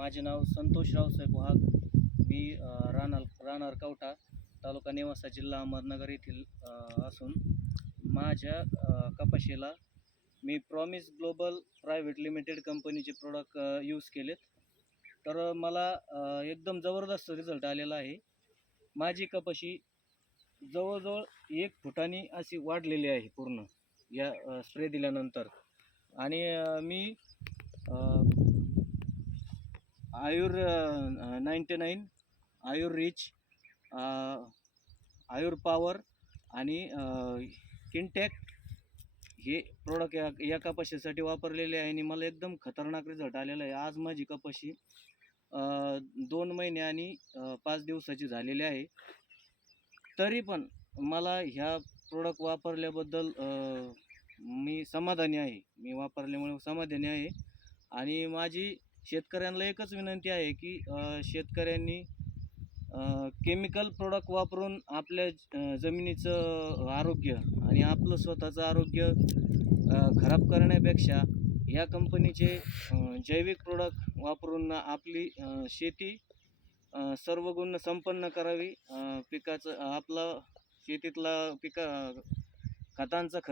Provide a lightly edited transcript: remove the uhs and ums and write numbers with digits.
माझे नाव संतोष रावसाहेब वाघ. मी राहणार कवठा, तालुका नेवासा, जिल्हा अहमदनगर येथील असून माझ्या कपाशीला मी प्रॉमिस ग्लोबल प्रायव्हेट लिमिटेड कंपनीचे प्रोडक्ट यूज केलेत. तर मला एकदम जबरदस्त रिझल्ट आलेला आहे. माझी कपाशी जवळजवळ 1 फुटांनी अशी वाढलेली आहे पूर्ण या स्प्रे दिल्यानंतर. आणि मी आयुर 99, आयुर रिच, आयुर पॉवर आणि किनटेक हे प्रोडक्ट या कपाशीसाठी वापरलेले आहे आणि मला एकदम खतरनाक रिझल्ट आलेला आहे. आज माझी कपाशी 2 महिने आणि 5 दिवसाची झालेली आहे. तरी पण मला ह्या प्रोडक्ट वापरल्याबद्दल मी समाधानी आहे. मी वापरल्यामुळे समाधानी आहे. आणि माझी शेतकऱ्यांना एकच विनंती आहे की शेतकऱ्यांनी केमिकल प्रोडक्ट वापरून आपल्या जमिनीचं आरोग्य आणि आपलं स्वतःचं आरोग्य खराब करण्यापेक्षा या कंपनीचे जैविक प्रोडक्ट वापरून आपली शेती सर्व गुण संपन्न करावी. पिकाचं आपलं शेतीतला खतांचा खर्च